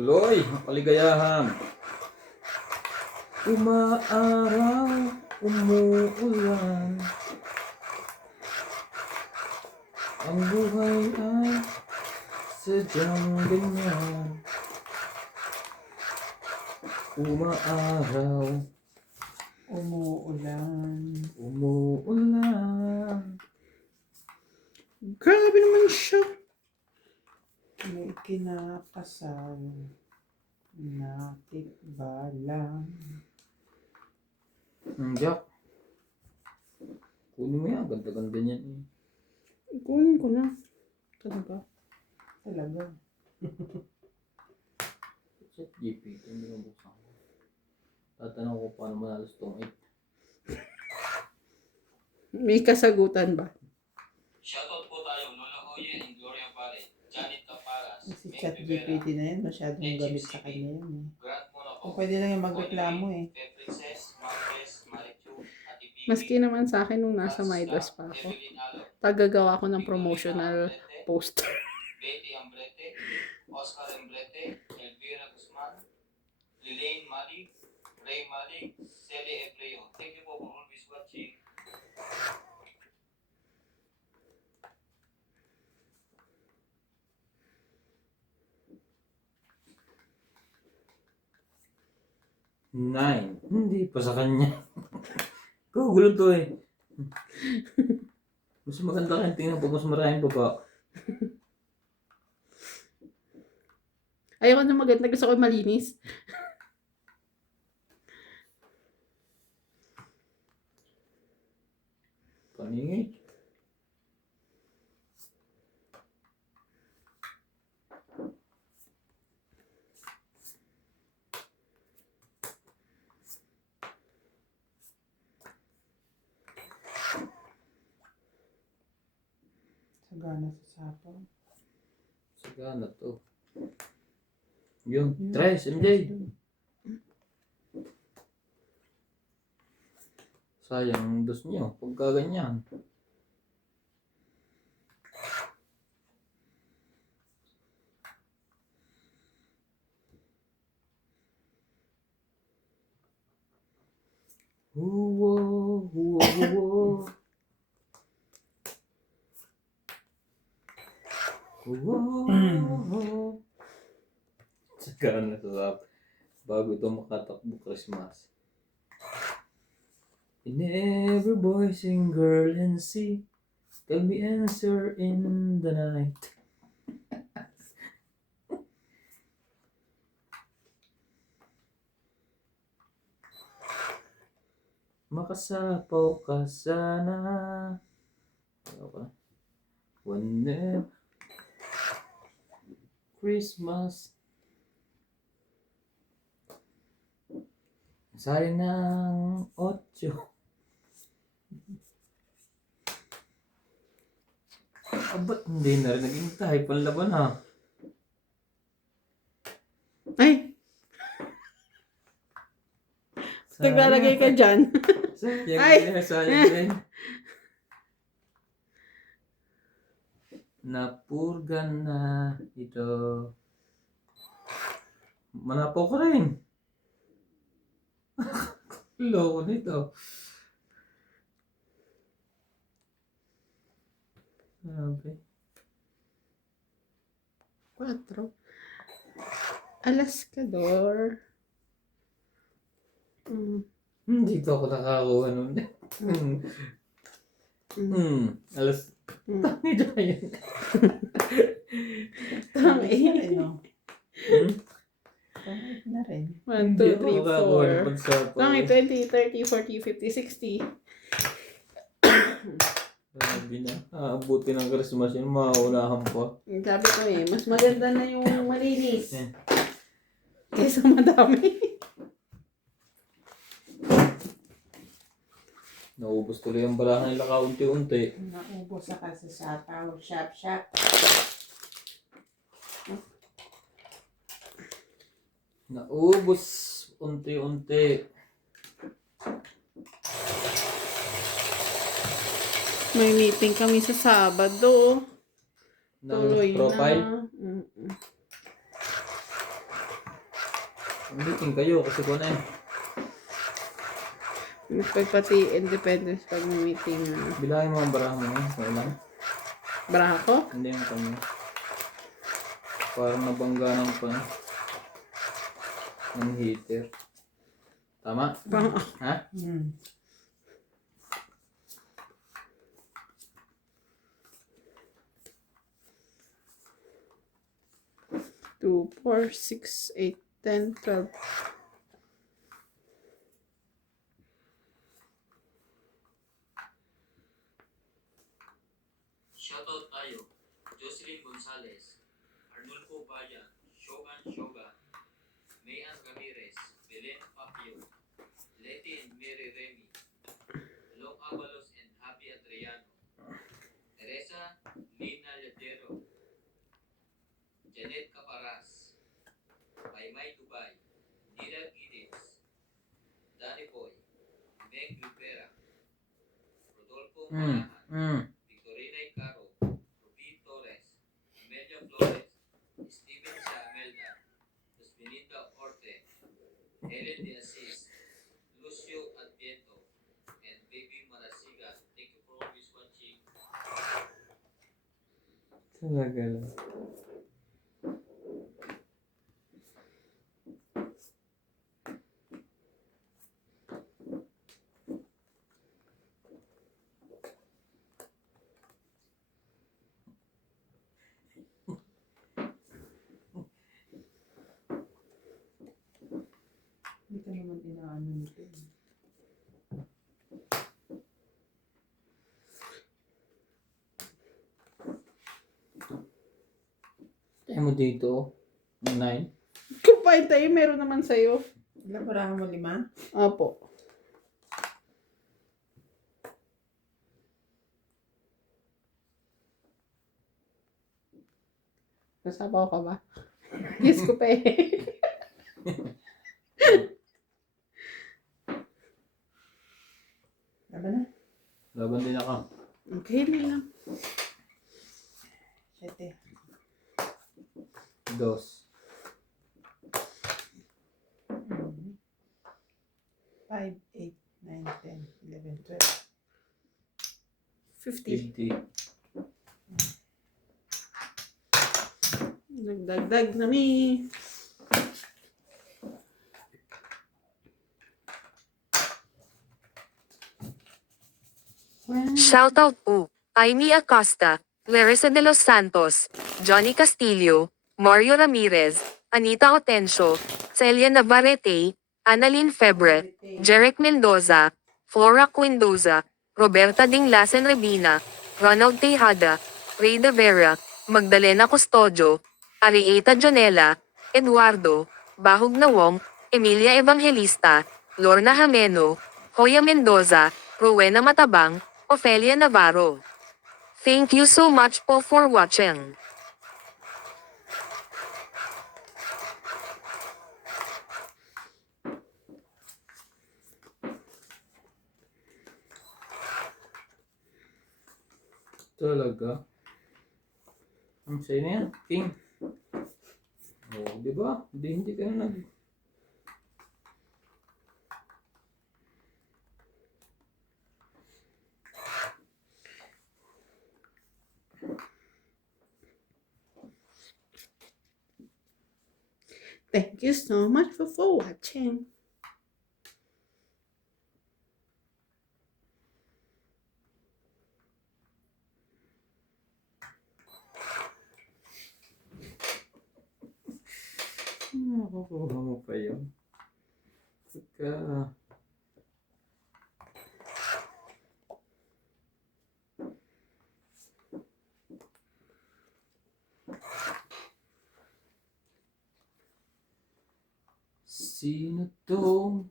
Tuloy ang kaligayahan. Umaaraw, umuulan. Ang buhay ay sadyang ganyan. Umaaraw, Umuulan. umuulan. Grabe naman siya. May kinakasal na tikbalang. Jack. Kunin mo yan. Ganda-ganda niyan eh. Kunin ko na. Talaga. Talaga. Chat GPT. Hindi mo buksan ko. Tatanong ko paano manalas tong 8. May kasagutan ba? Shoutout po tayo, Lola Oye and Gloria Pare, Janet Caparas, Si ChatGPT na yun, masyadong gamit sa kanya yun eh. Grant Monaco, Kung pwede lang yung magreklamo eh. Princess, Marquez, Marichu, Ati Vicky, Maski naman sa akin nung nasa Midas pa ako. Evelyn Alo, Tagagawa ko ng promotional poster. Betty Ambrete, Oscar Ambrete, Elvira Guzman, Lilane Malik, Ray Malik, Cele Ebreo. Thank you for always watching. Nine. Hindi pa sa kanya. Gulo to eh. Mas maganda kayong tingnan po. Mas maraming baba. Ayoko na maganda. Gusto ko malinis. Paningit. Sagana sa sapaw. Sagana to. Yung tres, MJ. Sayang ang dos niyo. Pagka ganyan. Huwo, huwo, huwo. Huwo. Sagana sa sap. Bago ito makatakbo Christmas. In every boy sing girl and see, tell me answer in the night. Makasapaw ka sana. Ano ka? Whenever Christmas. Sari ng 8. Ba't hindi na rin naging type ang laban ha? Ay! Naglalagay ka dyan. Ay! Sayang din. Napurgan na ito. Manapaw ka rin. Loko nito. Sabi. 4. Alaskador. Hindi pa ako nakakuha nun. Alas. Nito na yun. Tangit na rin, no? Hmm? Tangit na rin. 1, Hindi 2, ako 3, nakakuha ng 4. pagsapaw. Tangit, 20, 30, 40, 50, 60. Sabi na. Abuti ng Christmas yun. Maunahan pa. Sabi ko eh, mas maganda na yung malinis. Eh. Kaysa madami. Naubos tuloy ang barahan nila kaunti-unti. Naubos sa kasi sapaw. Shop. Naubos unti-unti. May meeting kami sa Sabado. Ng Tuloy profile. na. Meeting kayo kasi ko na eh. Pati independence pag may meeting. Bilangin mo ang baraha mo eh. Kailan? Baraha ko? Hindi yung kanya. Parang nabangga ng pa. Ng heater. Tama? Pang, Ha? Hmm. two, 4, 6, 8, 10, 12. Shoutout tayo. Jocelyn Gonzalez, Arnulfo Bayan, Shogan Shoga, Mayan Ramirez, Belen Papio, Leti and Mary Remy, Long Avalos and Happy Adriano, Teresa Lina Ladero, Janet Caparas, Maymay Dubai, Dila Giddens, Danny Boy, Meg Rivera, Rodolfo Malahan, Victorina Icaro, Ruby Torres, Amelia Flores, Steven Samelda, Luzminita Orte, Helen De Assis, Lucio Adviento, and Baby Marasiga. Thank you for always watching. Talaga lang. Hindi ka naman inaano nito. Tayo mo dito. 9. Kumpain tayo, meron naman sa'yo. Ilang baraha mo? 5? Opo. Kasabaw ka ba? Yes ko pa eh. Laban na. Laban din ako. Okay na lang. 7. 2. 5, 8, 9, 10, 11, 12. 50. 50. Nagdagdag na mi. Shoutout po, Aimee Acosta, Larissa de los Santos, Johnny Castillo, Mario Ramirez, Anita Otencio, Celia Navarrete, Annalyn Febre, Jeric Mendoza, Flora Quindoza, Roberta Dinglasen Rebina, Ronald Tejada, Ray De Vera, Magdalena Custodio, Arieta Jonela, Eduardo, Bahog Nawong, Emilia Evangelista, Lorna Jameno, Hoya Mendoza, Rowena Matabang, Ofelia Navarro. Thank you so much po for watching. Talaga? Ang sa'yo na yan, King. Oh, di ba? Hindi ka na nag... Thank you so much for watching. Makukuha mo pa yun. Pagka... Sino tong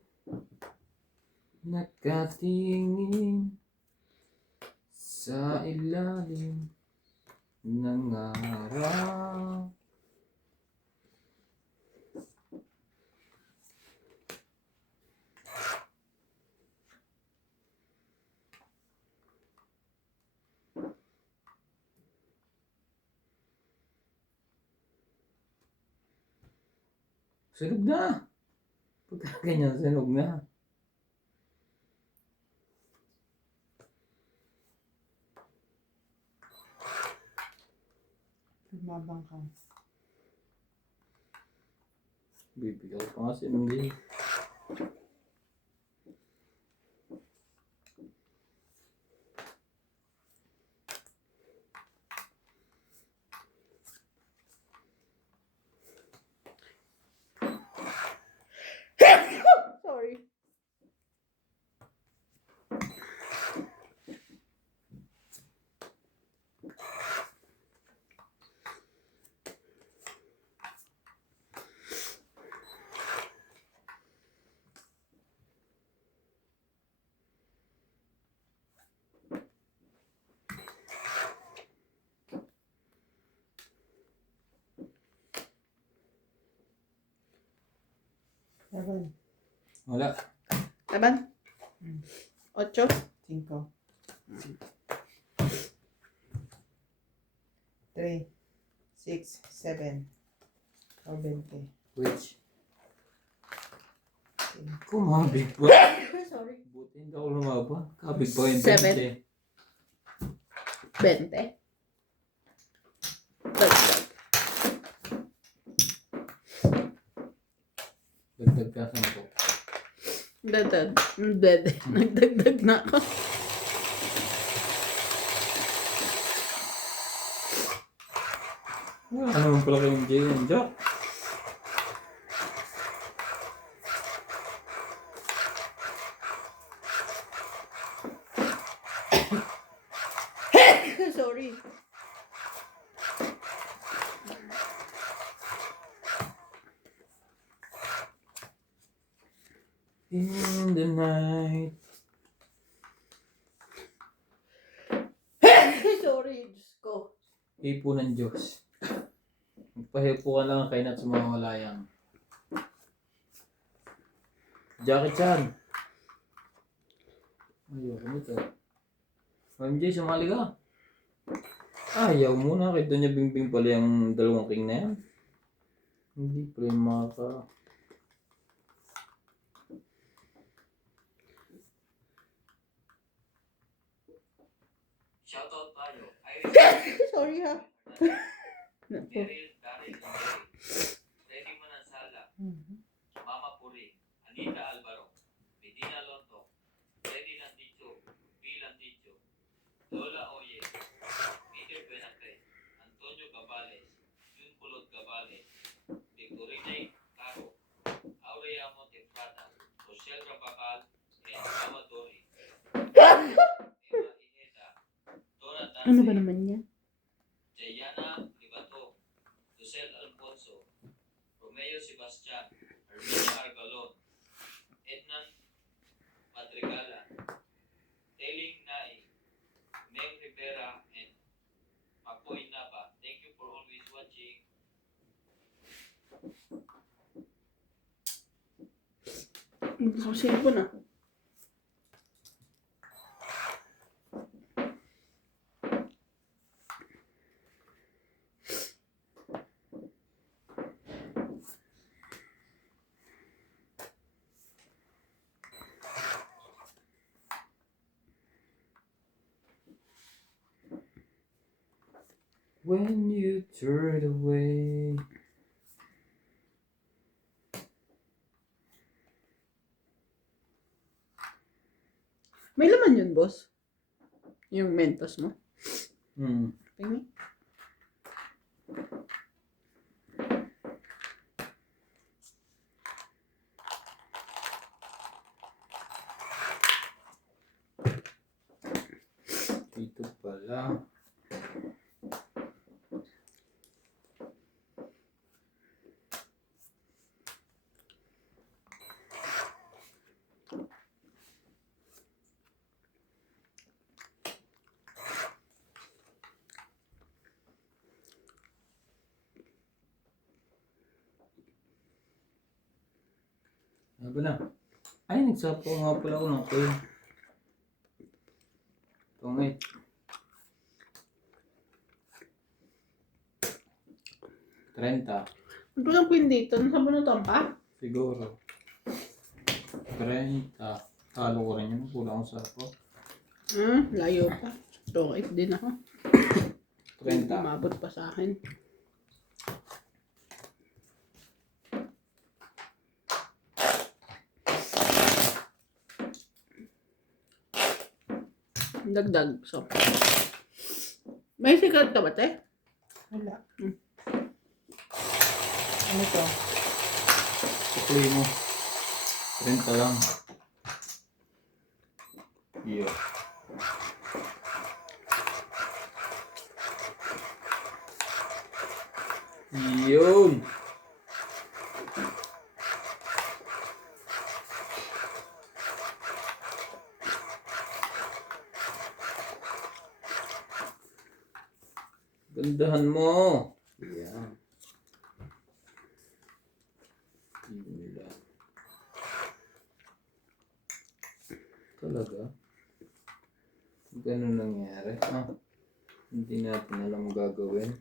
nakatingin sa ilalim ng araw? Sunog na! Pagka ganyan, sinog na. Lumabang ka. Bibigyan ko pa nga sinog din. Sorry. Seven. Wala. Laban? 8. 5. 3. 6. 7. 20. Which? Kumabig pa. Sorry. Buti hindi ako lumaba. Kabig pa yung 7. 20. Dagdag. Dagdag ka 10. Dagdag. Nagdagdag na ako. Wala naman pala kayong J and Jack. Sorry. In the night. Sorry, Diyos ko. Ipo ng Diyos. Magpahipo ka lang kay Nat sa mga walayang. Jackie Chan. Ayoko nito. MJ, sumali ka. Ayaw muna. Kahit doon niya bingbing pala yung dalawang king na yan. Hindi prima ka. Shoutout tayo. Irish. Sorry ha. Naku. Meryl, Daryl, and Jerry. Freddy Manansala. Mama Puring. Anita Alvaro. Medina Lonto. Freddy Landicho. B. Landicho. Lola Oye. Peter Benacre. Antonio Gabales. Jun Pulot Gabales. Victorine Caro. Aurea Montefrata. Rochelle Rabacal. And Mama Dori. Emma Ineta. Dora Dance. Ano ba naman yan? Jayana Libato, Lucel Alfonso, Romeo Sebastian, Herminia Argalon, Ednan Madrigala, Teling Nai, Meng Rivera, and Makoy Naba. Thank you for always watching. Gusto ko cellphone ah. When you turn away. May laman yun, boss. Yung Mentos mo. Tingnan. Dito pala. Ano ba na? Ay, nagsapo nga pala ako ng coin. Tungit. $30. Ano lang queen dito? Nasa bunutan pa? Siguro. 30. Talo ko rin yun. Kulang ko sa ako. Layo pa. 2-8 din ako. 30. Umabot pa sa akin. Dagdag. So. May secret ka ba, te? Wala. Hmm. Ano to? Sukli mo. 30 lang. Iyo. Yun. Gandahan mo. Yan. Yun lang. Talaga? Ganun nangyari. Hindi natin alam gagawin.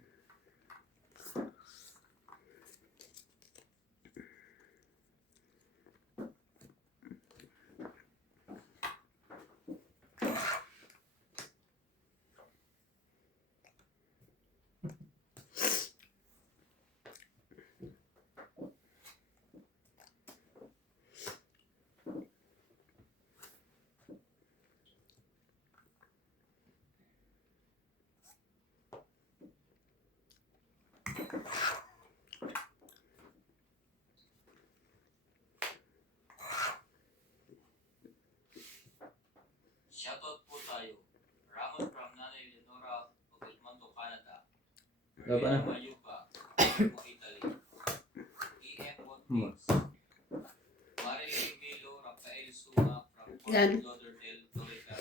Shoutout po tayo. Ramon from Nanay Leonora of Edmonton, Canada. Laban na. Mayupa, Palermo, Italy. EM Bonfils. Marilyn Milo, Rafael Suma from Fort Yan. Lauderdale, Florida,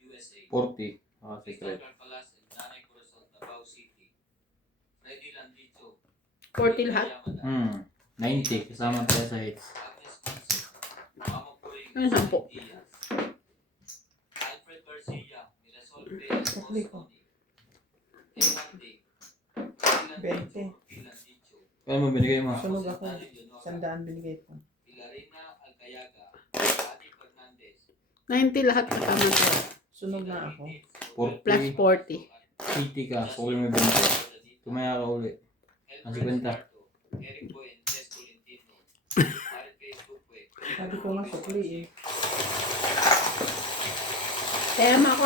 USA. 40. Crystal Secret. Carpalas and Nanay Corazon, Davao City. Freddy Landicho. 40 lahat? Yamada, 90. Kasama tayo sa hits. Agnes Manso. Mama Puring, Ano, 10? Diaz. Alfred Garcia, Mirasol Perez, Sakli ko. Boston. Evante. Pilan 20. Dicho, Pilan Dicho. Kaya mo binigay mo? Sunog Jose ako. Nanay Leonora, 100 binigay ko. Pilarina Alcayaga, Adi Fernandez. 90 lahat kasama tayo. Sunog na ako. 40. Plus 40. 80 ka. So, ulit mo 20. Tumaya ka uli. Ang 50. Eric Boy and Jess Tolentino. Marit Facebook eh. Sabi ko nga sukli eh. Kaya mo ako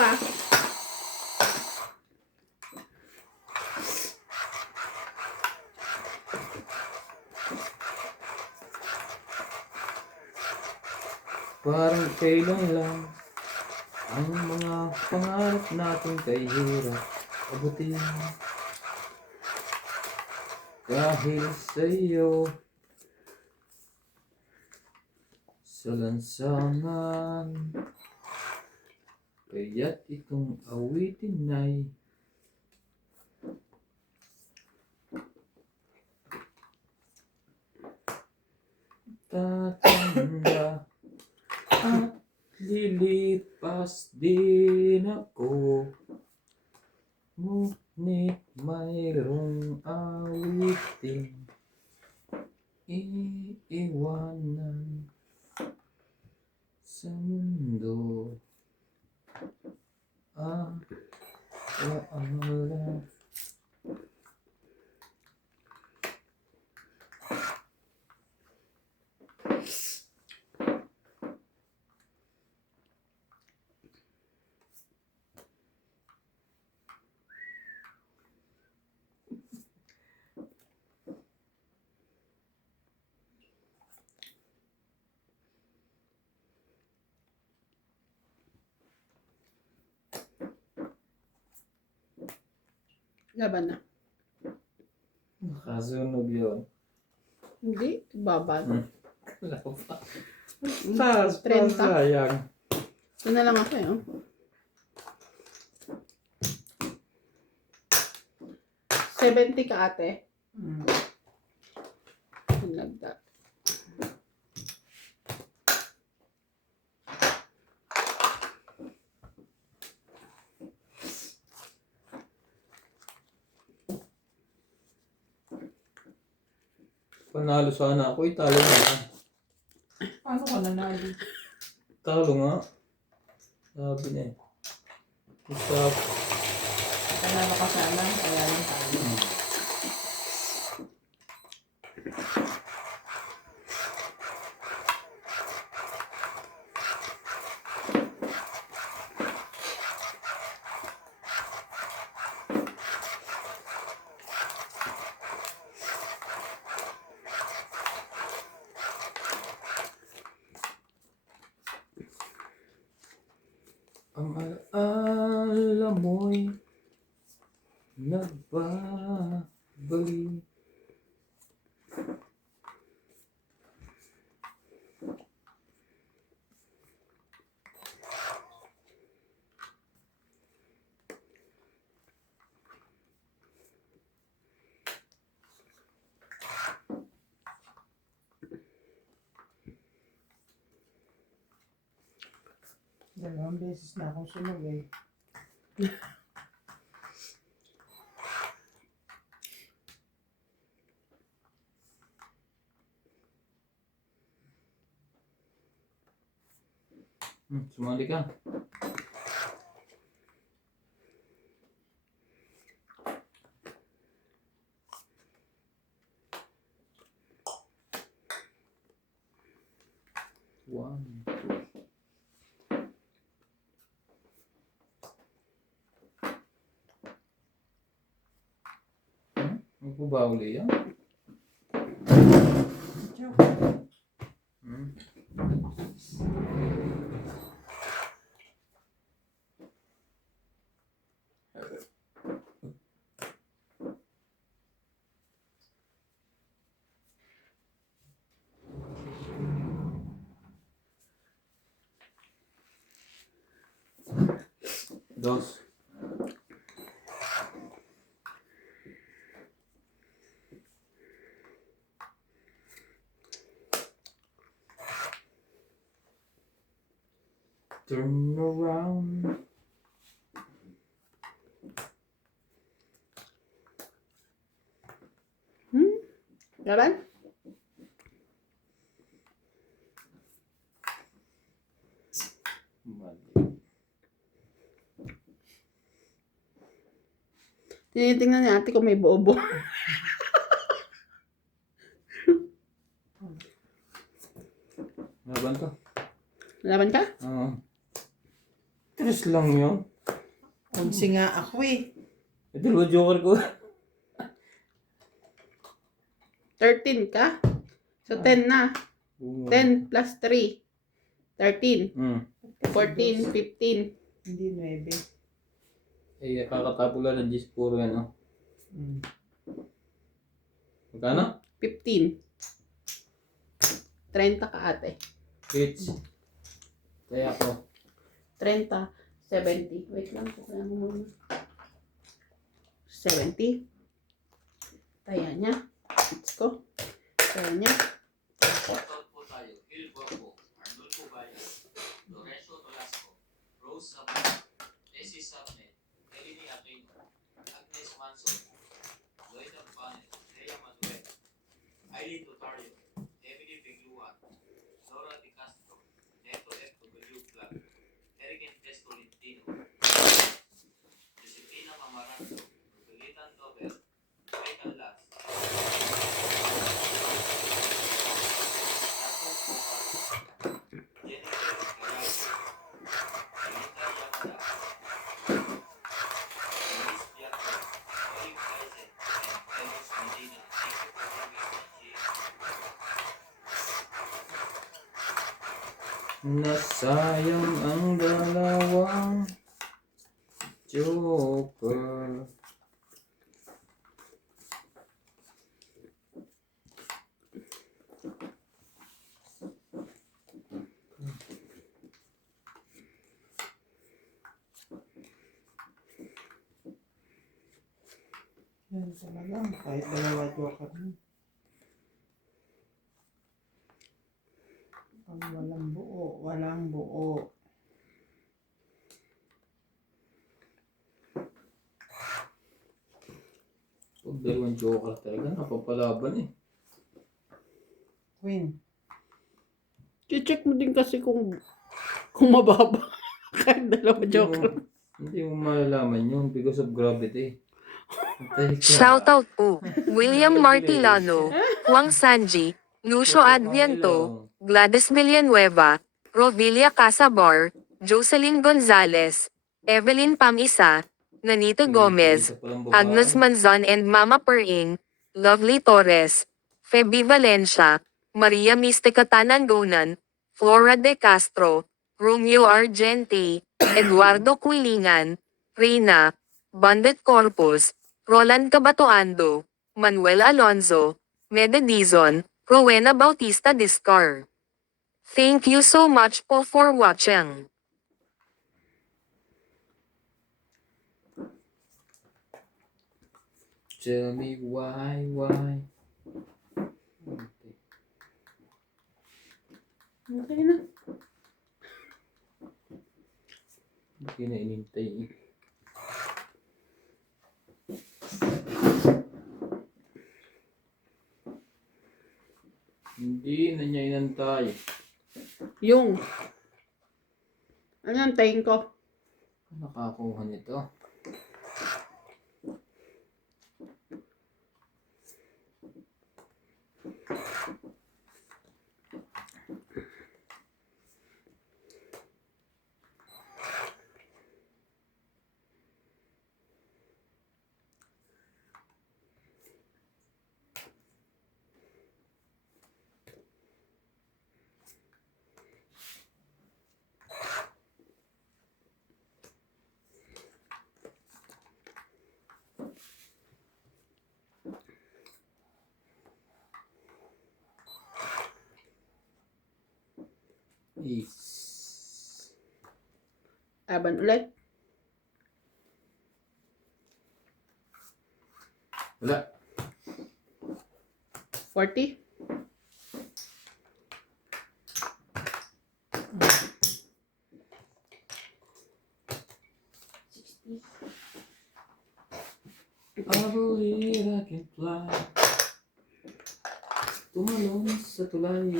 Parang kailan lang ang mga pangarap natin kay hirap abutin. Dahil sa iyo sa lansangan, kaya't itong awitin ay tatanda at lilipas din ako. Ngunit mayroong awitin iiwanan sa mundo. Wala. Laban na. Nakasunog yun. Hindi. Baba. Wala pa. 30. Sayang. Ito na lang ako eh. Oh. 70 ka ate. Nagda. Panalo sana ako, italo na. Paano ko na manalo. Talo nga. Sabi na eh. Stop. Panalo ka sana, kaya lang tayo. Ang alaala mo'y nagbabalik. Dalawang beses na akong sunog eh. Sumali ka. One, two. Ano po ba uli yan? Hmm? Dos. Turn around. Yaran? Mali. Tinitingnan ni ate kung may bobo. Laban ka? Laban ka? Oo. Tres lang yun. 11 nga ako eh. Ito ba joker ko? 13 ka? So 10 na. 10 plus 3. 13. 14, 15. Hindi 9. Eh, kakatapo lang ng 10 puro yan, oh. Magkano? 15. 30 ka ate. Hits. Kaya ako. 30. 70. Wait lang. Kaya mo muna. 70. Taya niya. Let's go. Taya niya. Shoutout po tayo. Gil Borgo, Arnulfo Bayan, Lorenzo Nolasco, Rose Sabana, Tessie Sabne, Eleni Aquino, Agnes Manson, Loida Panes, Rhea Manuel, Aileen Totario, Emily Bigluan, Nora Di Castro, Neto FW Club, Eric Entes Tolentino, Josefina Mamaranto, Rubelitan Nobel, Michael Las, Nasayang ang dalawang joker. Yan talaga. Kahit dalawa joker mo. Ang walang buo. Walang buo. Pag dalawang joker talaga, napapalaban eh. Queen. I-check mo din kasi kung mababa. Kahit dalawa joke lang. Hindi mo malalaman yun because of gravity. Antay ka. Shoutout po. William Martilano, Juan Sanji, Lucio Adviento, Gladys Villanueva, Rovilia Casabar, Jocelyn Gonzalez, Evelyn Pamisa, Nanito Gomez, Agnes Manzon and Mama Pering, Lovely Torres, Feby Valencia, Maria Mystica Tanangonan, Flora De Castro, Romeo Argente, Eduardo Quilingan, Reina, Bandet Corpus, Roland Cabatoando, Manuel Alonzo, Mede Dizon, Rowena Bautista Discar. Thank you so much po for watching. Tell me why. Okay na. Hindi na inintay eh. Hindi na niya inantay. Yung. Ano ang tayin ko? Nakakuha nito. Is. Aban ulit. Wala. 40. I believe I can fly. Tumalon sa tulay.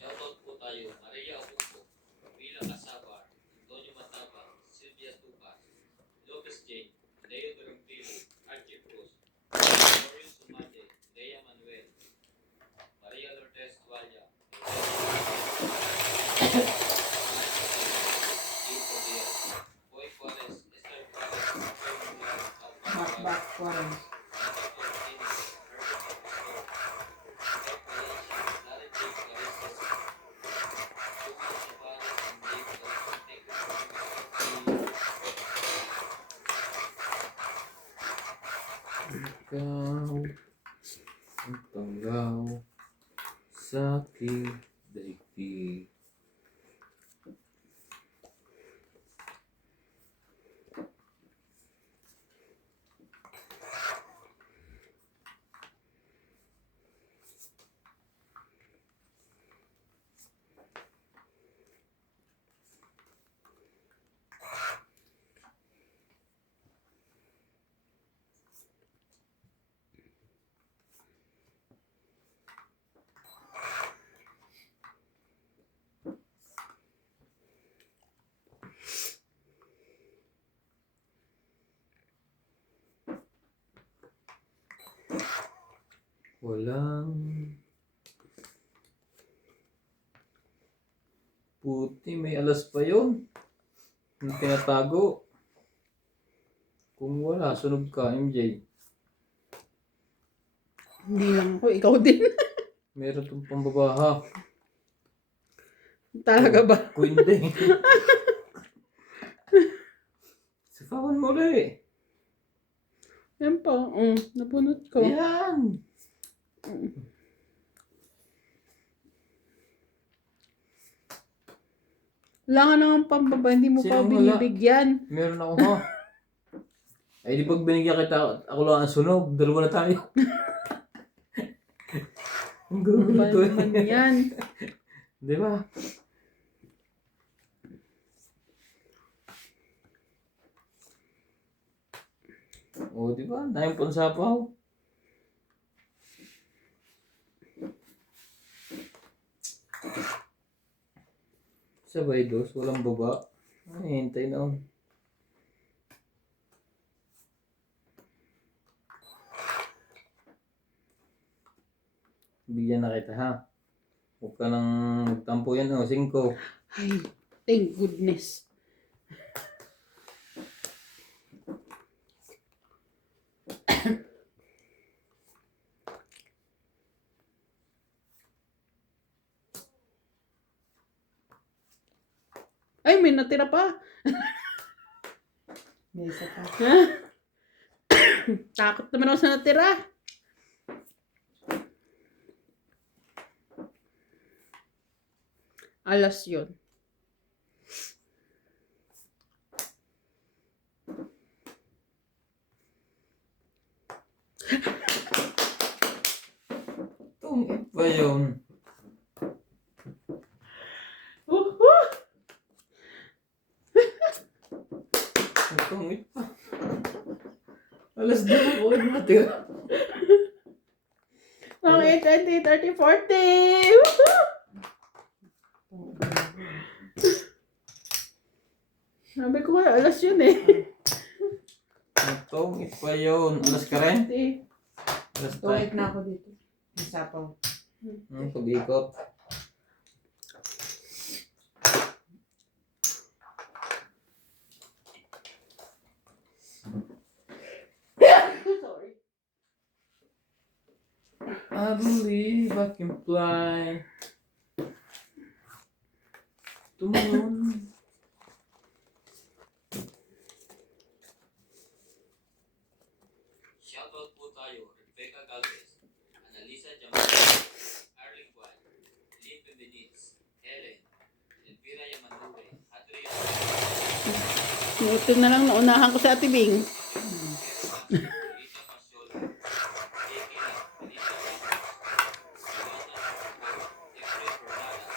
Shoutout po tayo, Maria Abunco, Villa Casabar, Antonio Mataba, Sylvia Tupas, Lucas Jane, Leo Durangpili, Archie Cruz, Maurice Sumande, Lea Manuel, Maria Lourdes Tualla, Tito Diaz, Boy Juarez, Esther Juarez, Joy Mulan, Alvaro Back one. Ikaw ang tanggaw sa aking daigdig. Walang puti, may alas pa yun. Yung tinatago. Kung wala, sunog ka, MJ. Hindi lang ako, ikaw din. Meron itong pambabaha. Talaga ba? Kung hindi. Sipawan mo ulit. Yan pa. Napunot ko. Yan. Wala nga naman pambaba, hindi mo pa Sino wala? binibigyan. Meron ako ha. Ay di pag binigyan kita, ako lang ang sunog. Dalawa na tayo. Ang gugulo Ano ba to naman eh. yan? Di ba? O di ba? Dahil pansapaw. Sabay dos, walang baba. Ay, hintay na on. Bigyan na kita ha. Huwag ka nang magtampo yan o, 5. Ay, thank goodness. Ay, may natira pa. May isa pa. Takot naman ako sa natira. Alas yun. Tungit pa yun. Woohoo! Tungit pa. Alas 2 ako yung matira. Ang 8, 20, 30, 40! Woohoo! Sabi ko kaya alas yun eh. Tungit pa yun. Alas ka rin? Alas tayo. Tungit na ako dito. Isa pa. Pag-ikot. Sorry. I believe I can fly. Tumalon. Shoutout po tayo, Rebecca Galvez, Annalisa Jamal, Arling Guay, Lynn Benitez, Helen, Elvira Yamanure, Adrian, Buti na lang naunahan ko sa Ate Bing. Rita Pasiola, Eki La, Benita Ramos, Joanna, Efrain Bernadas,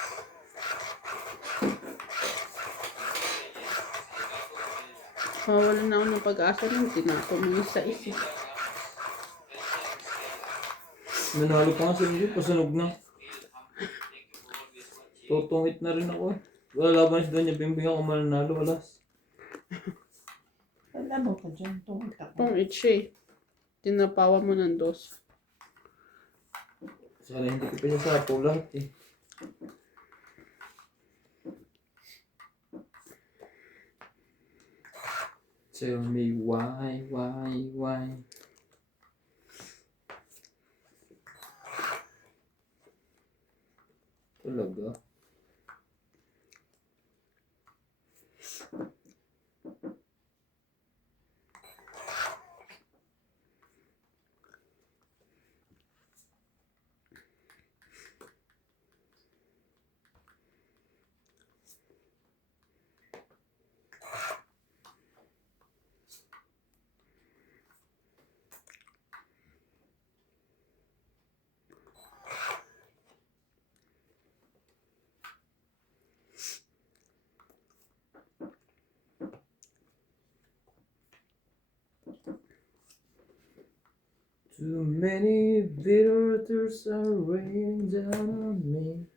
Salgado Rivera, Mawalan na ako ng pag-asa nung tinatumingin sa isip. Rita Ramos, Elsa Vizquela, Nanalo pa nga sa hindi. Pasunog na. Phil Hampo, thank you for always watching. Tutungit na rin ako eh. Wala laban si Doña Bimbing ako mananalo. Walas. Alam mo ka dyan. Tungit ako. Pang itchy. Tinapawa mo ng dos. Sana hindi ko pinasapaw lahat eh. Tell me why? Talaga? Too many bitter tears are raining down on me.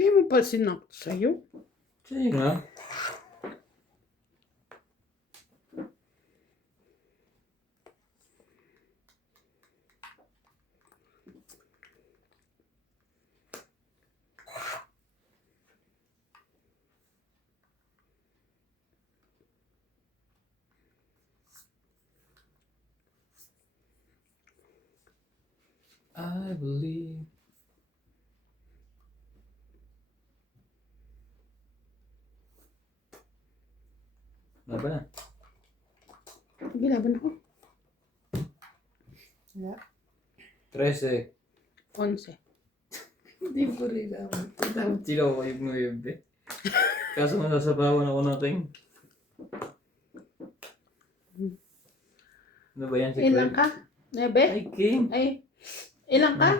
Hindi mo pa sinakto sa'yo. Sige nga. I believe. Laban na. Gilaban ako. Wala. 13. 11. Hindi ko rin alam. Dapat sila ako yung 9. Kaso masasabawan ako ng king. Ano ba yan si Ilang Craig? ka? 9? Ay, Kim. Ay, ilang ka?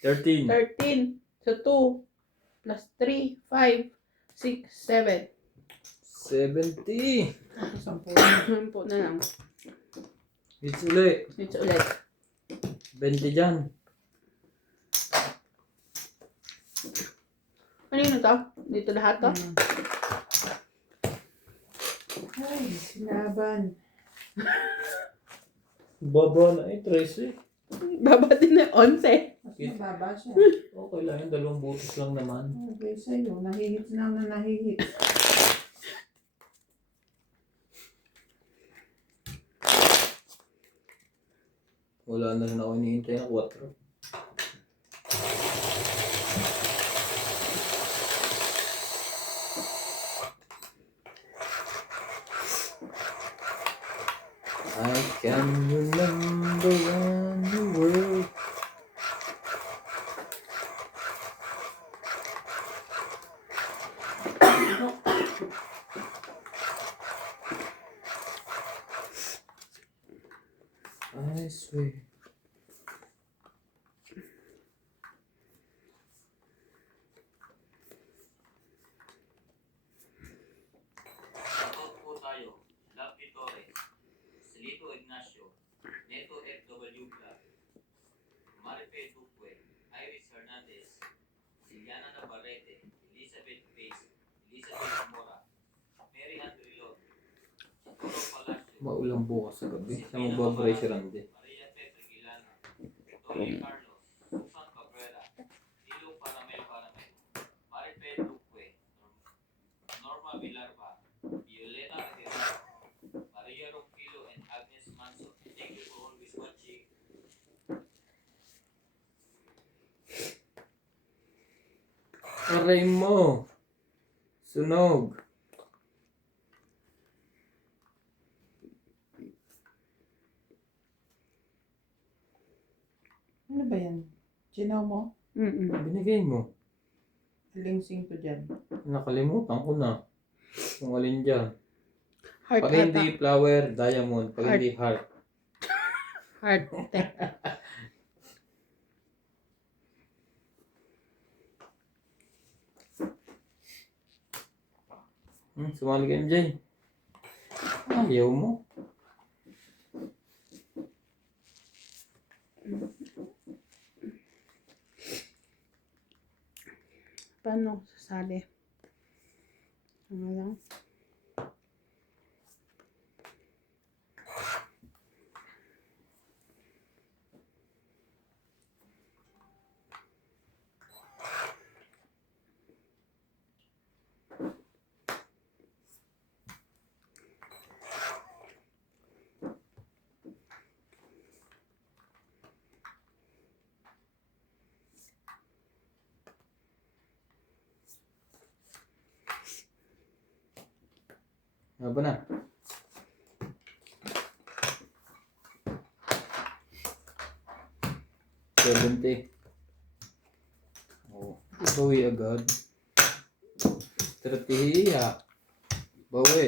13. 13. So, 2 plus 3, 5, 6, 7. 70. Sampo. 10 na lang. It's ulit. Ito ulit. 20 dyan. Kanino to? Dito lahat to? Mm. Ay, sinaban. Baba na eh, 13. Baba din na 11. Mas mababa siya. Okay lang yun, 2 butos lang naman. Okay sa'yo. Nahihit lang na nahihit. Wala na rin ako hinihintay na 4. I can remember when you were. I swear. Shoutout po tayo. Love Torres, Celito Ignacio, Neto FW Club, Marife Duque, Iris Hernandez, Siliana Navarrete, Elizabeth Pace, Elizabeth Mora, Mary Andrilon, Toro Palacio, Maulang bukas sa gabi. Sa magbabray si Randy. Maria Petre Gilana, Tony Carlos, Susan Cabrera, Nilo Paramel, Marife Duque, Norma Villarba, Violeta Aguilar, Maria Ronquillo, and Agnes Manson. Thank you for always watching. Aray mo! Sunog! Ano ba yan? Chinaw mo? Binigay mo. Lingsing ko dyan. Nakalimutan ko na. Kung alin dyan. Heart Pag ata. hindi flower, diamond. Pag Heart. hindi heart. Heart. Sumali ka MJ. Ayaw mo. Paano sasali? Ano lang? Ano ba na? $70. Oh, bawi agad. Estratehiya. Bawi.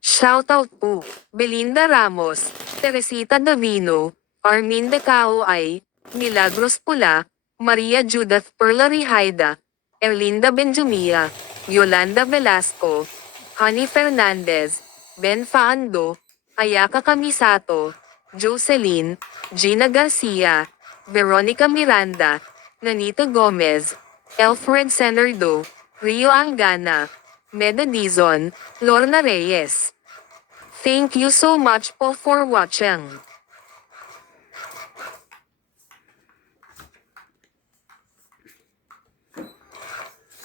Shoutout po, Belinda Ramos, Teresita Davino, Armin De Caoay, Milagros Pula, Maria Judith Perlari Haida, Erlinda Benjumia, Yolanda Velasco, Honey Fernandez, Ben Faando, Ayaka Kamisato, Jocelyn, Gina Garcia, Veronica Miranda, Nanito Gomez, Alfred Senardo, Rio Angana, Meda Dizon, Lorna Reyes. Thank you so much po for watching.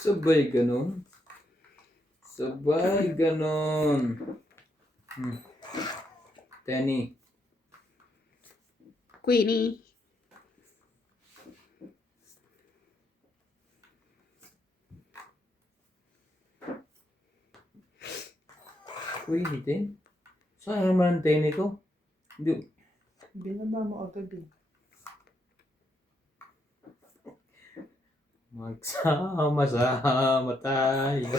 Sabay ganon. Sabay ganon. Tenny. Queenie. Uy, din. Saan naman ang Tenny ko? Hindi. Binaba mo agad eh. Magsama-sama tayo.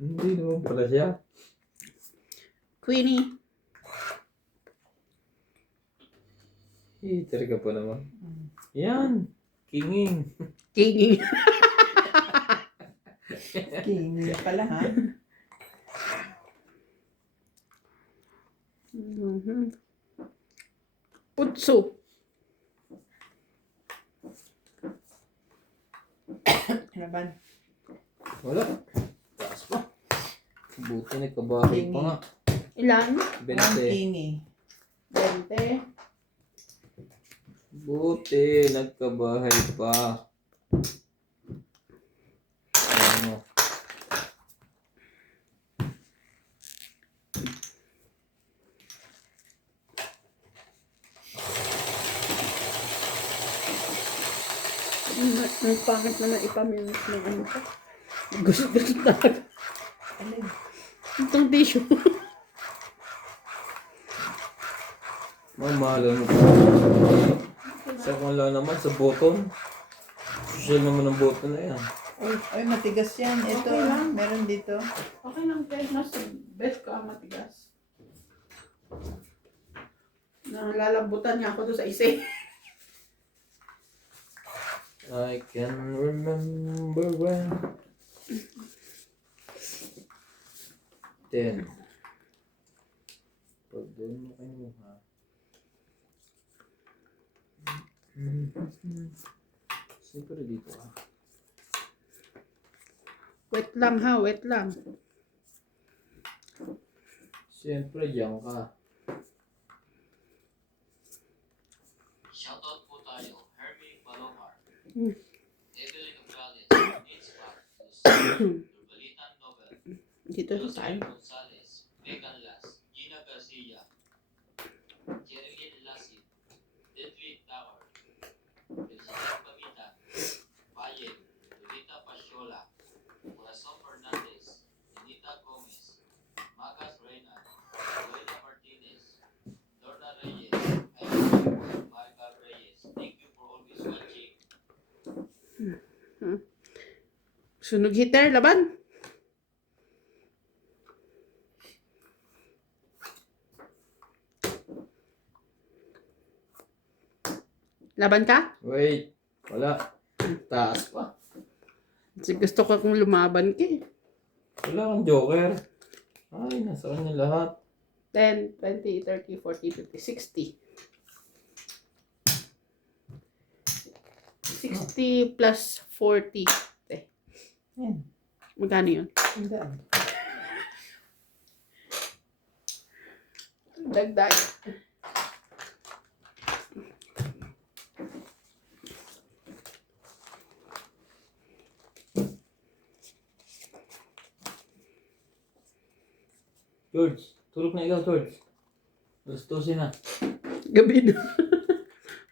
Hindi naman pala siya. Queenie. Hater ka pa naman. Yan. Kinging. Kinging. King pala ha. Mhm. Putso. Laban. Wala. Taas pa. Buti nagkabahay pa nga. Ilan? 20. King eh. 20. Buti nagkabahay pa. Ano? Ang pangit naman ipamilip ng ano ko. Gusto talaga. Alin? Itong tissue. Mamahalan mo pa. Sa wala naman sa button. Social naman ang button na yan. Ay, matigas yan. Ito, Okay lang. meron dito. Okay lang, guys. Nasa best ko ang matigas. Nalalabutan niya ako doon sa isa. I can remember when 10. Pag doon mo kayo ha. Siyempre dito ha. Wait lang ha, wait lang. Siyempre diyan ka. Shoutout po tayo. Hermie Balomar. Hmm. Evelyn Nograles. Nitz Park. Turbalitan Nobel. Dito sa saan. Rosario Gonzalez. Megan Las. Gina Garcia. Jerilyn Lasit. Deadly Tower. Elizabeth Pamita. Bayen. Lolita Pasyola. Corazon Fernandez. Anita Gomez. Magas Reynard. Luella Martinez. Lorna Reyes. Irene Marga Reyes. Thank you for always watching. Sunog hitter, laban. Laban ka? Wait. Wala. Taas pa. Kasi gusto ko kung lumaban ka eh. Wala kang joker. Ay, nasa kanya lahat. 10, 20, 30, 40, 50, 60. 60 plus 40. Yan. Magkano yun? Tandaan. Dagdag. George. Tulog na ikaw, George. Alas 12 na. Gabi na.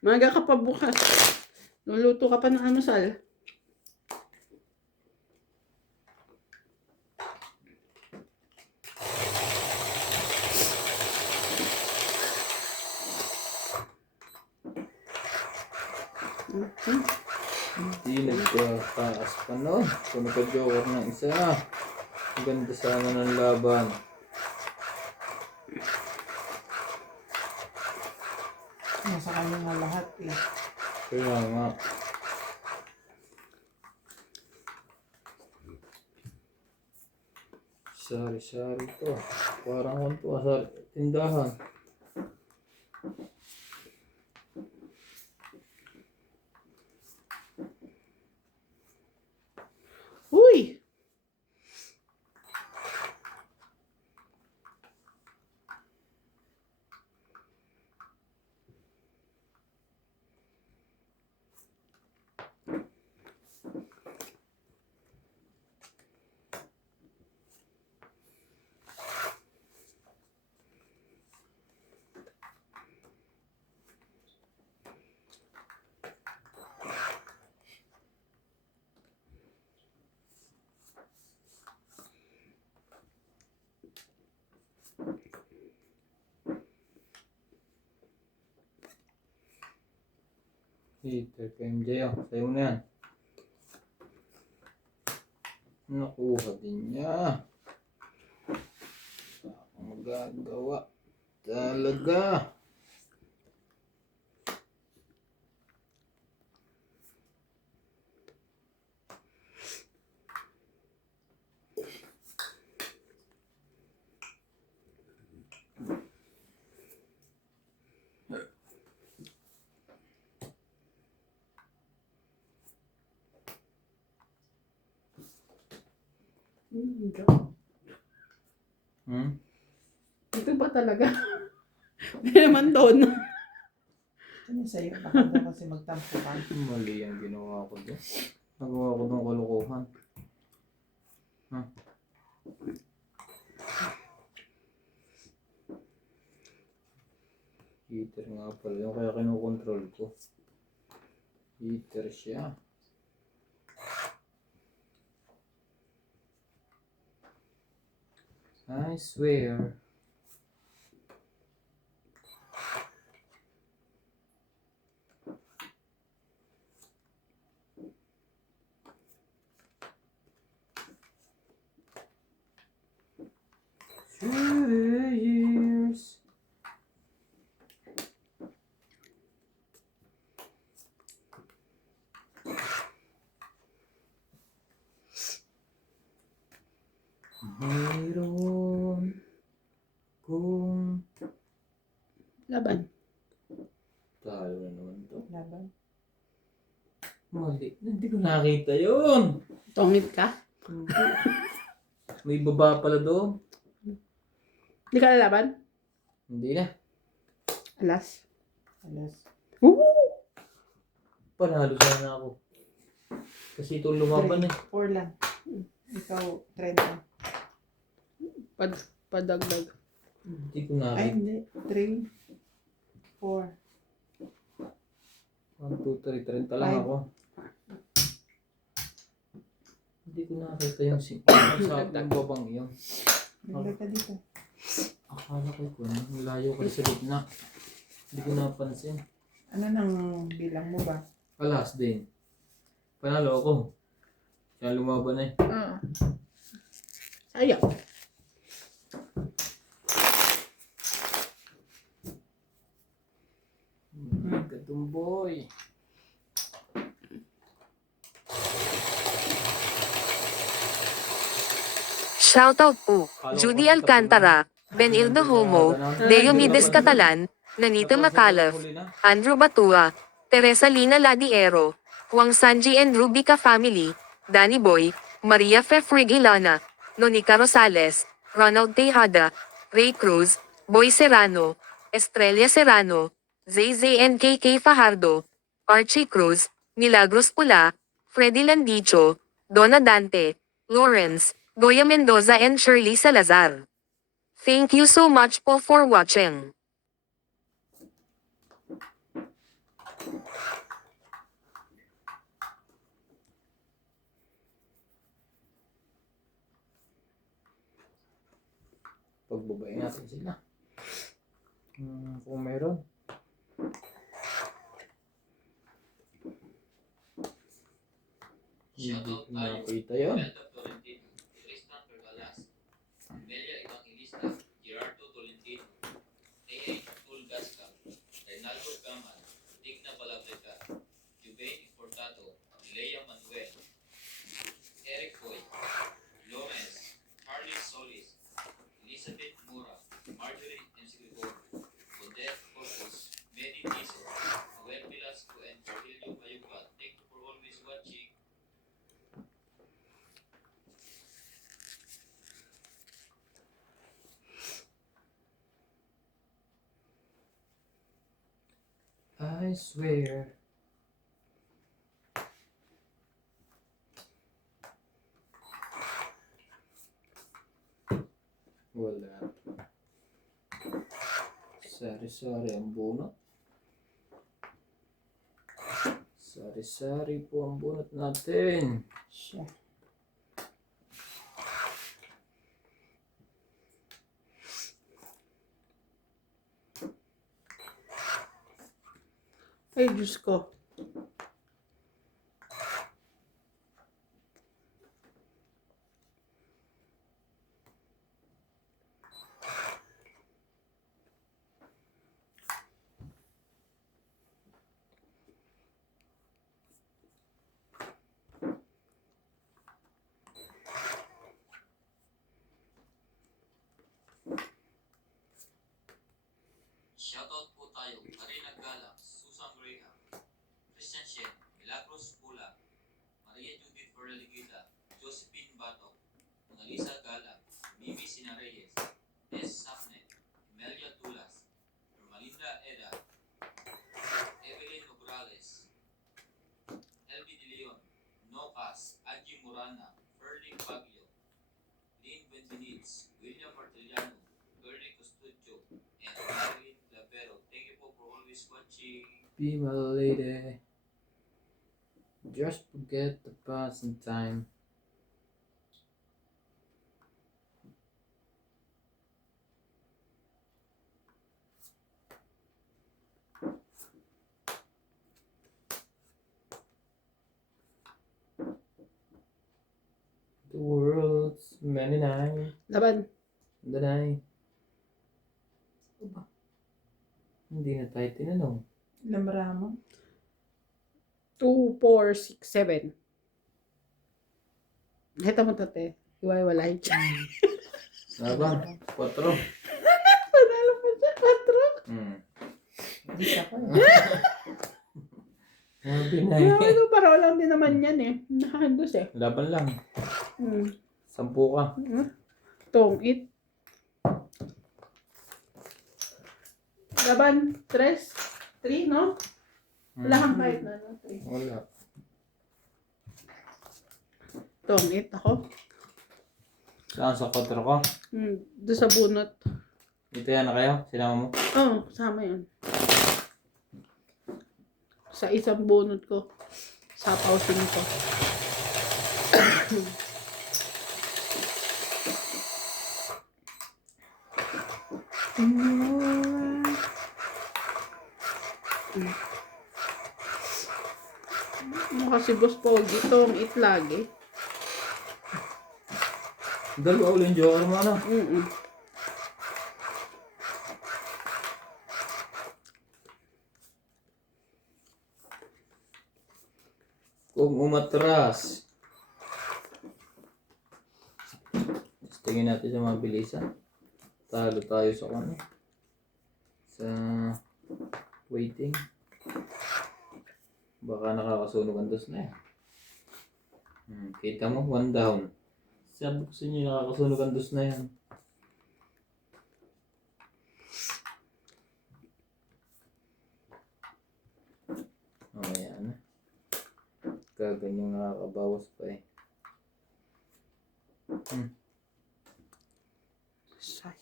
Maga ka pa bukas. Luluto ka pa ng almusal. Hindi nagkataas pa no. Kung nagka-joker ng isa. Ang ganda sana ng laban. Nasa kanya nga lahat eh. Kaya nga. Sari-sari to. Parang kung to sa tindahan. Uy! Peter kay MJ, oh. Sa'yo mo na yan. Nakuha din niya. Ang magagawa. Talaga. Hmm? Ito ba talaga? Hindi naman doon. Ano sa'yo? Baka daw kasi magtampo ka. Mali ang ginawa ko doon. Nagawa ko ng kalokohan. Heater nga pala. Yung kaya kinukontrol ko. Heater siya. I swear. Through the years. Mayroon kung Laban. talo na naman to. Laban. Mali. Hindi ko nakita yun. Tongit ka? Hindi. May baba pala doon. Hindi ka lalaban? Hindi na. Alas. Alas. Panalo sana ako. Kasi ito lumaban eh. 4 lang. Ikaw, 30. Padagdag. Hindi ko Ay, nakita. hindi. 3, 4. 1, 2, 3. 30 lang Five. ako. Hindi ko nakita yung sa yung babang yun. Dagdag ka dito. Akala ko yun. Ang layo kasi sa gitna. Hindi ko napansin. Ano nang bilang mo ba? Alas din. Panalo ako. Kaya lumaban eh. Sayang. Katumboy. Shoutout po, Judy Alcantara, Benildo Homo, Diomedes Catalan, Nanita Macalef, Andrew Batua, Teresa Lina Ladiero, Wang Sanji and Rubica Family, Danny Boy, Maria Fefrigilana, Nonica Rosales, Ronald Tejada, Ray Cruz, Boy Serrano, Estrella Serrano, ZZNKK Fajardo, Archie Cruz, Milagros Pula, Freddy Landicho, Donna Dante, Lawrence, Goya Mendoza and Shirley Salazar. Thank you so much po for watching. Pagbabayin natin sila. Kung meron. Hindi ko Shoutout tayo. nakita yun. Imelda Tolentino, Tristan Pergalas, Amelia Evangelista, Gerardo Tolentino, A.A. Tulgasca, Reynaldo Gamal, Digna Balabreca, Jubain Importado, Lea Manuel, Eric Boy, Lawrence, Carly Solis, Elizabeth Mura, Marjorie Encilibor, Odette Corpus, Medi Tiso, Noel Velasco, and Cornelio Bayuga. Thank you for always watching. I swear. Wala. Sari-sari ang bunot. Sari-sari po ang bunot natin. Siya. Ay, Diyos ko. tayo. Karina Galak, Susan Graham, Christian Shen, Milagros Pula, Maria Judith Ferreligida, Josephine Bato, Monalisa Galak, Mimi Sina Reyes, S. Sapnet, Melia Tulas, Romalinda Eda, Evelyn Nograles, LB De Leon, Nocas, Angie Morana, Ferling Baguio, Lynn Benzenitz, William Martiliano, Ernie Custodio, and Marilyn Lavero. Thank you po for always watching. Be my lady. Just forget the past and time. The world's many nights. Laban. The night. Aba. Hindi na tayo tinanong. Ilang ramo? 2, 4, 6, 7. Hita mo tate. Hiwalay. Aba, 4. Panalo pa siya. 4. Isa ko. Sabi na Grabe no, para lang din naman yan eh. Nakahandos eh. Laban lang. 10 10 ka. Tongit. Laban, 3, no? Wala kang kahit na, no? 3. Wala. Tongit ako. Saan sa 4 ka? Doon sa bunot. Ito yan na kayo? Sinama mo? Oo, kasama yun. Sa isang bunot ko. Sa pausing ko. Kasi Boss Pogi, tongit lagi. Dalawa ulit yung joker mo, ano? Kung umatras. Tingin natin sa mga bilisan. Talo tayo sa ano. Sa waiting. Baka nakakasunog ang dos na yan. Kita mo, 1 down. Sabi ko sa inyo, nakakasunog ang dos na yan. Ayan. Gaganyan nakakabawas pa eh.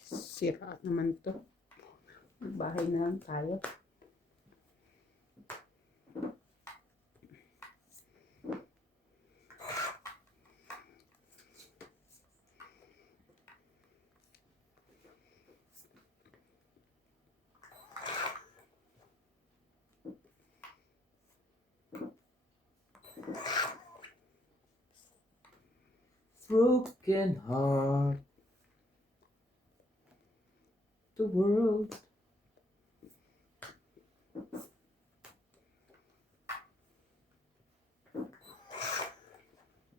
Sira naman to. Bahay na lang tayo. Broken heart. The world.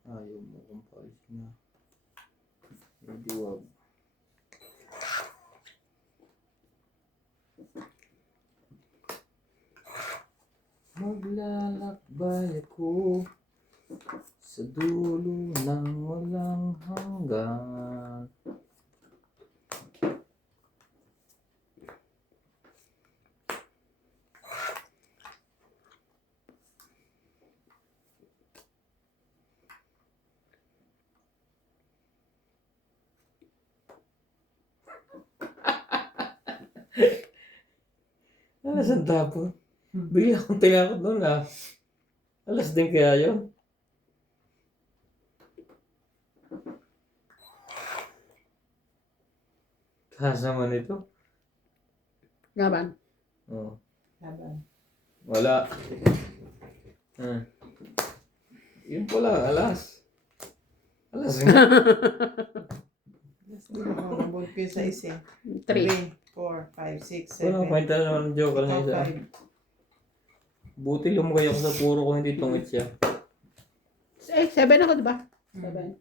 Ayaw mo kung palis na. Hindi wag. Maglalakbay ako sa dulo ng walang hanggan. Alas ang tapon. Bigla akong tinakot doon ah. Alas din kaya yun. Taas naman ito. Laban. Oh. Laban. Wala. Yun pala, alas. Alas nga. Oh, nabot ko sa isa. 3. 3, 4, 5, 6, 7. Walang kwenta naman ng joker na isa. 5. Buti lumugay ako sa puro ko hindi tungit siya. 7 ako, diba? 7.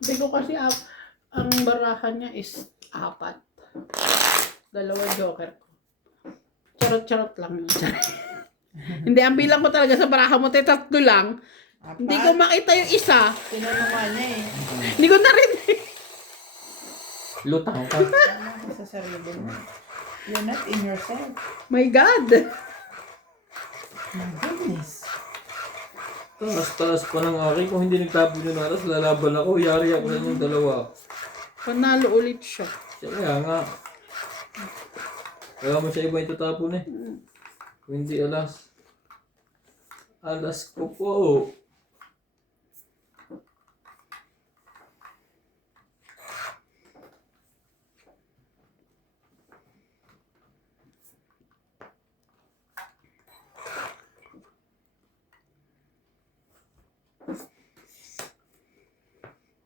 Hindi ko kasi ang barahan niya is 4. 2 joker ko. Charot-charot lang yun. Hindi, ang bilang ko talaga sa barahan mo, 3 lang. Hindi ko makita yung isa. Tinanungan niya eh. Hindi ko na rin. Lutang ka. Tama ka sa sarili mo. You're not in yourself. My God. My goodness. Taas pa ng akin. Kung hindi nagtapon yung oras, lalaban ako. Yari ako sa inyong dalawa. Panalo ulit siya. Kaya nga. Kaya mo siya iba itatapon eh. Kung hindi alas. Alas ko po.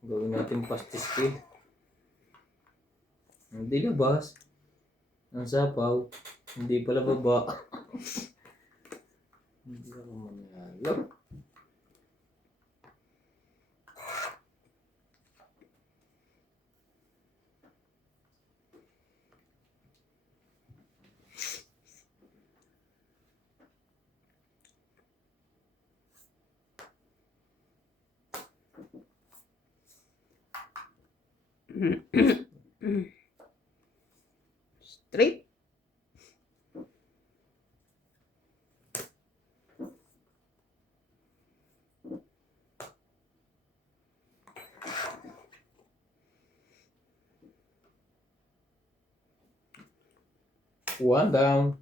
Gawin natin pastis kid. Hindi labas. Ang sapaw. Hindi pala baba. Hindi ako manalo. Straight. One down.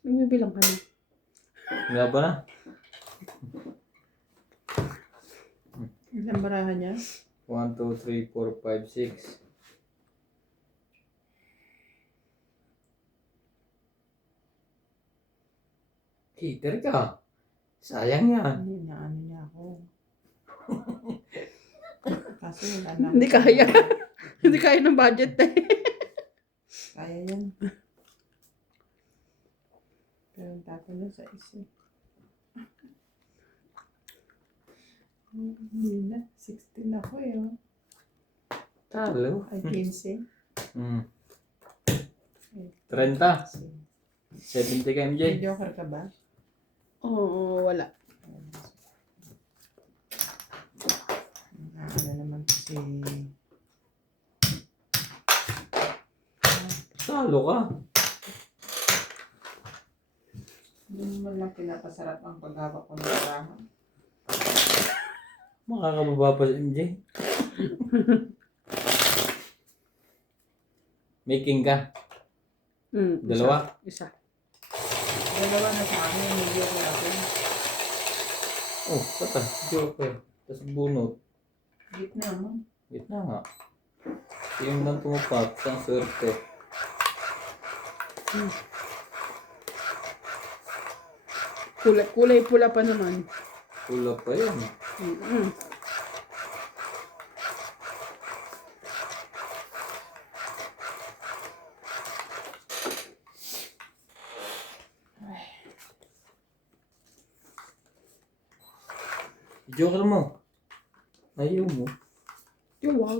Nagbibilang ka na. Nga ba na? Ilang barahan niya? 1, 2, 3, 4, 5, 6. Hater ka. Sayang yan. Hindi na ano niya ako. Kaso wala na. Hindi kaya. Hindi kaya ng budget eh. Kaya yan. Pero tapon na sa isa. Hindi na. 16 ako eh. Oh. Talo. Ay, 15. Hmm. 30. 15. 70 ka MJ. May joker ka ba? Oo, wala. Ano naman kasi Talo ka. hindi naman lang pinapasarap ang paghawak ko ng barahan. Makakababa pa si MJ. May king ka. Dalawa. Isa. Dalawa na sa amin, hindi ako ako. Oh, tata. Joker. Tapos bunot. Gitna mo. Gitna nga. Yung lang tumapak. Ang swerte. Kulay pula pa naman. Pula pa yun. Mm-mm. Joker mo. Ayaw mo. Yung wow.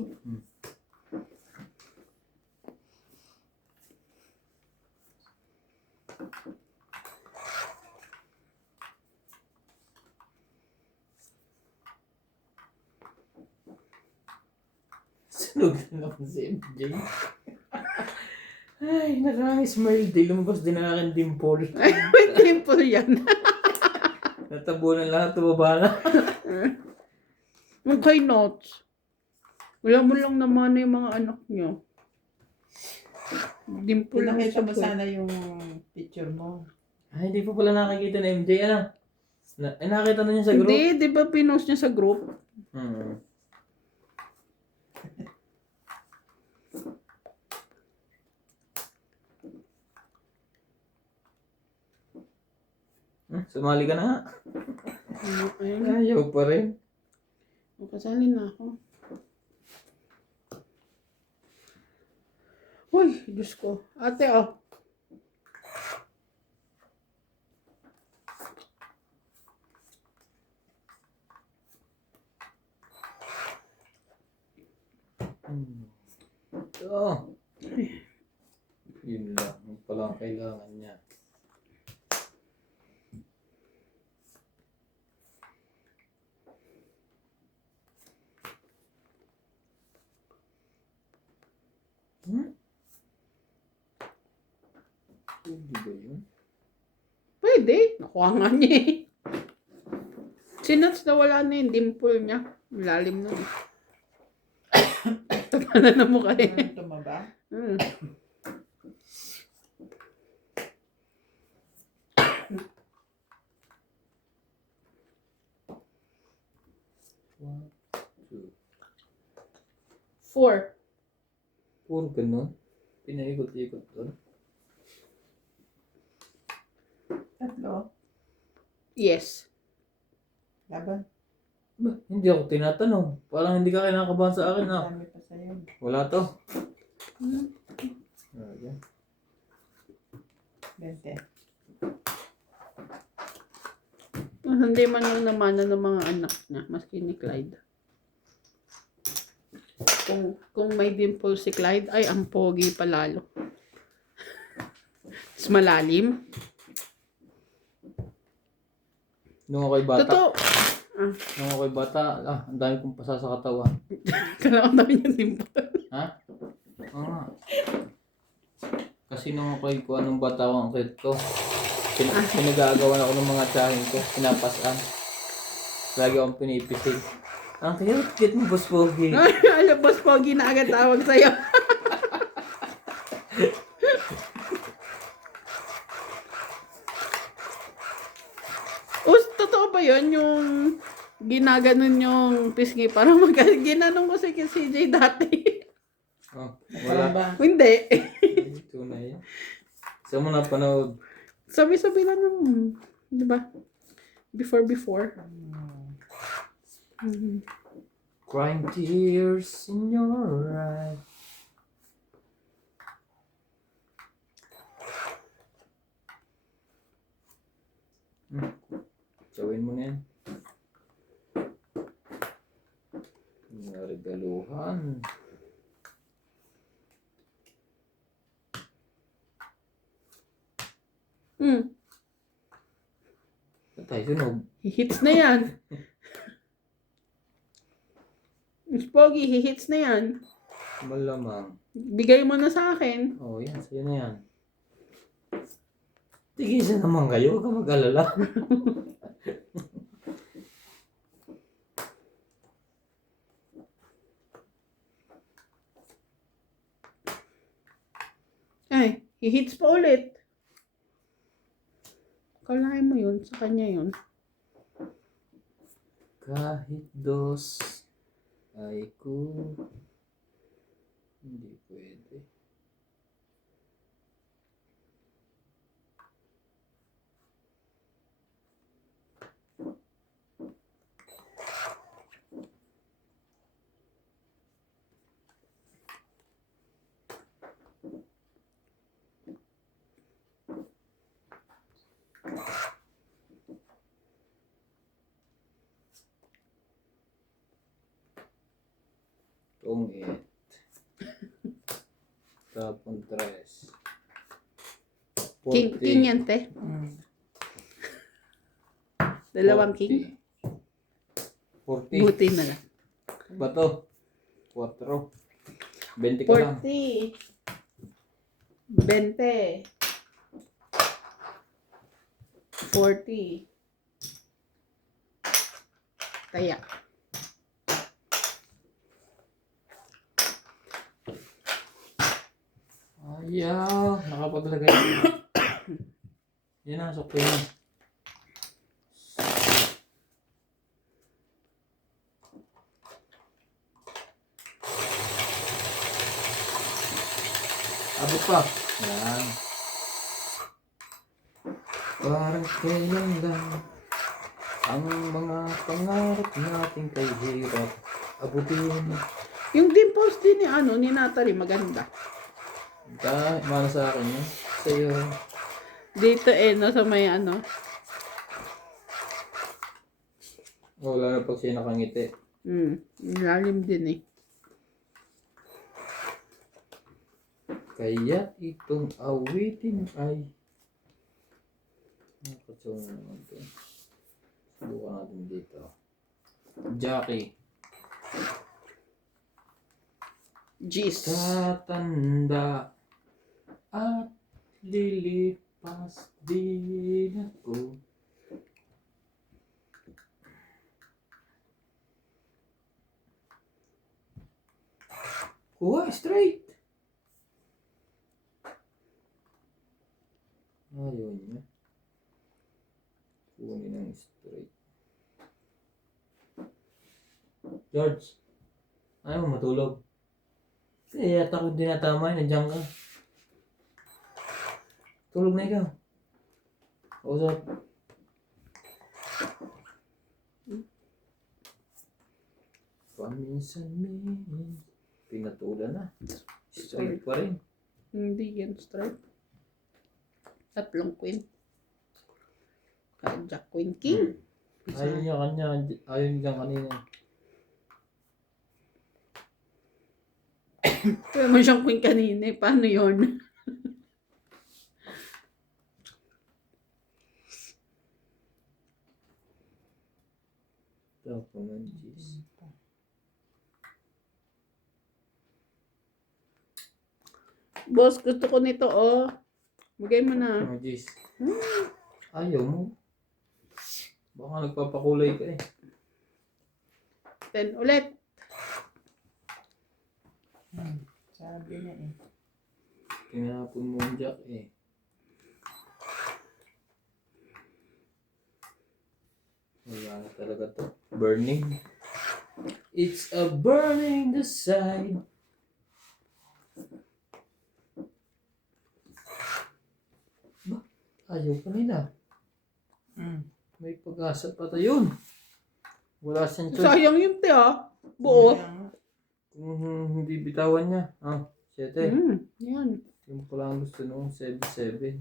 Sunog na naman si MJ. Ay, nakaka-smile din. Lumabas din ang aking dimple. Ay, may dimple yan. Natabunan lahat. Tumaba na. Okay, notes. Wala mo lang naman na yung mga anak niyo. Dimple lang Pinakita siya mo po. sana yung picture mo. Ay, hindi pa pala nakakita na MJ. Ano? Nakita na niya sa group. Hindi, di ba pinost niya sa group? Sumali ka na nga. Ayun. Ayaw pa rin. Kasali na ako. Uy, Diyos ko. Ate, oh. Oh. Yun lang. Yun pala ang kailangan niya. Pwede ba yun? Pwede. Nakuha nga niya eh. Sinats na wala na yung dimple niya. Lalim na. Tama na mukha eh. Tumaba. Hmm. One, two. 4. Puro ganun. Pinaikot-ikot doon. Tatlo. Yes. Laban. Ba, hindi ako tinatanong. Parang hindi ka kinakabahan sa akin ah. Dami pa sa'yo. Wala to. Hmm. Ayan. 20. Hindi man yung namana ng mga anak niya. Maski ni Clyde. Kung may dimple si Clyde, ay, ang pogi pa lalo. Mas malalim. Nung ako'y bata. Totoo. Nung ako'y bata, ang dami kong pasa sa katawan. Kailangan namin yung dimple. Ha? Oo nga. Kasi nung ako'y kung anong bata ko ang kit ko, pinagagawan ako ng mga tsahin ko, pinapasan. Lagi akong pinipisig. Ang cute mo, Boss Pogi. Alam, Boss Pogi na agad tawag sa'yo. Totoo ba yun yung ginaganon yung pisngi para ginanong ko si CJ dati? Oh, Wala wala. ba? Hindi. Tunay yan. Saan mo napanood? Sabi-sabi lang naman. Di ba? Before. Mhm. Crying tears in your eyes. Gawin mo na yan. Naregaluhan. Patay sunog. Hihits na yan. Miss Pogi, hihits na yan. Malamang. Bigay mo na sa akin. Oh, yan. Sa'yo na yan. Tigisan naman kayo. Huwag ka mag-alala. Ay, hihits pa ulit. Kalahin mo yun. Sa kanya yun. Kahit dos ay ko. Hindi pwede. Tungit. Tapon tres. King yan, te. Dalawang king. 40. Buti na lang. Bato. 4. 20 ka lang. 40. 20. 40. Kaya. Ayaw. Nakapaglagay. Yan ang sukli mo. Abot pa. Yan. Parang kailan lang Ang mga pangarap natin kay hirap abutin. Yung dimples din ni ni Natalie maganda. Kahit mana sa akin yun. Sa'yo. Dito nasa may Wala na pag siya nakangiti. Lalim din eh. Kaya itong awitin ay nakatsaw na naman ito. Subukan natin dito. Jackie. Jeez. Tatanda at lilipas din ako. Kuha, straight. Ayaw niya. Kunin ang straight. George, ayaw mo matulog. Kasi yata ko dinatama, nandiyan ka. Tulog na ikaw. Usap. Paminsan-minsan. Pinatulan na. Straight pa rin. Hindi yan straight. Tatlong queen. Kaya Jack, Queen, King. Ayaw niya kanya. Ayaw niya kanina. Kaya mo siyang queen kanina. Paano yun? Ito pa man, jeez. Boss, gusto ko nito, Bigay mo na. Oh, jeez. Ayaw mo. Baka nagpapakulay ka eh. 10 ulit. Sabi na eh. Tinapon mo ang jack eh. Wala na talaga to. Burning. It's a burning desire. Ba? Ayaw pa nila. May pag-asa pa tayo yun. Wala siyang choice. Sayang yun, te, Buo. Kung hindi bitawan niya. 7. Yan. Yung pala ang gusto noong 7-7.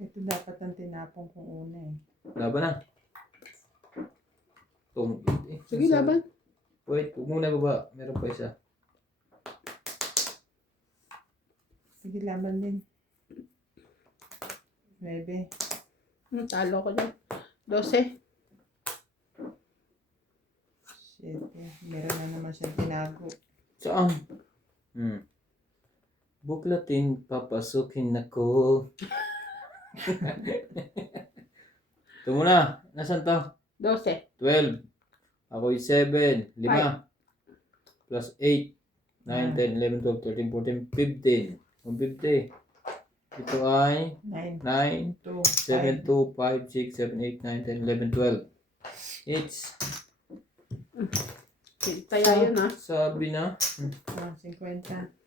Ito dapat ang tinapong kong una eh. Laban na. Sige, laban. Wait, huwag muna baba. Meron pa isa. Sige, laban din. 9. Talo ko dyan. 12. 7. Meron na naman siyang tinago. Saan? Buklatin, papasukin ako. Ito muna. Nasaan to? 12. 12. Ako'y 7. 5. Plus 8. 9, 10, 11, 12, 13, 14, 15. 150. Ito ay 9. 9, 2. 7, 2, 5, 6, 7, 8, 9, 10, 11, 12. It's Kaya yun, sabi na. 50.